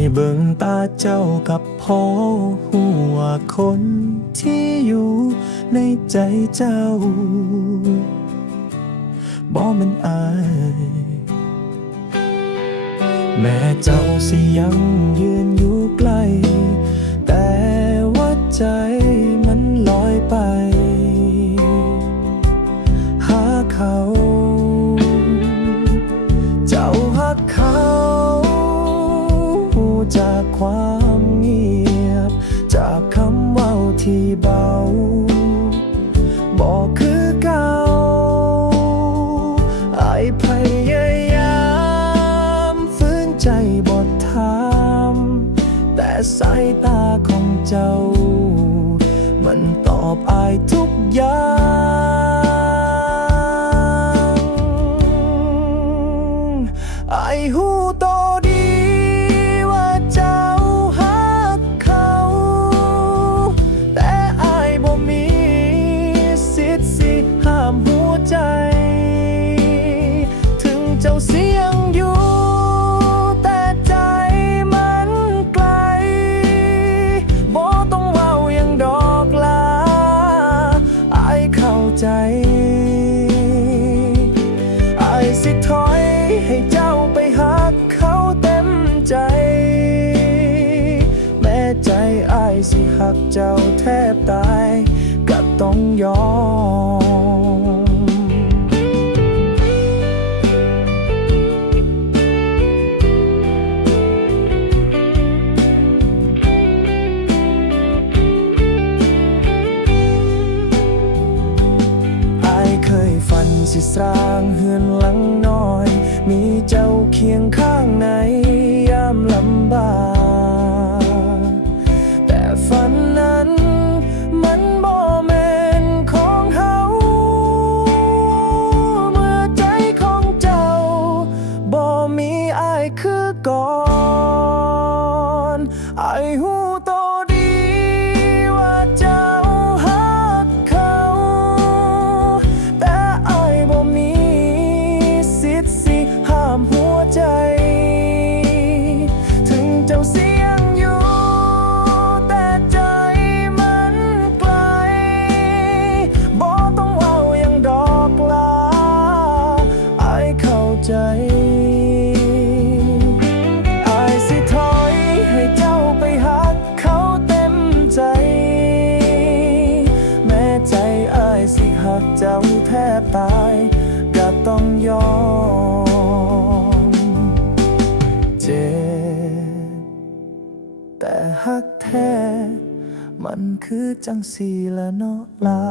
อายเบิ่งตาเจ้ากับพ่อหัวคนที่อยู่ในใจเจ้าบ่มันอาย แม้เจ้าสิยังยืนอยู่ใกล้ แต่ว่าใจมันลอยไป หาเขา ที่เบาบอกคือเก่าไอายพยายามฝืนใจบททำแต่สายตาของเจ้า มันตอบอายทุกอย่างไอายหูโต เจ้าเสียงอยู่ แต่ใจมันไกลบ่ต้องเว้าหยังดอกลาอายเข้าใจอายสิถอยให้เจ้าไปหักเขาเต็มใจ แม้ใจอายสิหักเจ้าแทบตาย ก็ต้องยอม ฝันสิสร้างเฮือนหลังน้อย มีเจ้าเคียงข้างในยามลำบากแต่ฝันนั้นมันบ่แม่นของเฮาเมื่อใจของเจ้าบ่มีอายคือก่อนอายหูโต กเจ้าแทบตายก็ต้องยอมเจ็บแต่หักแท้ มันคือจังสีละเนาะลา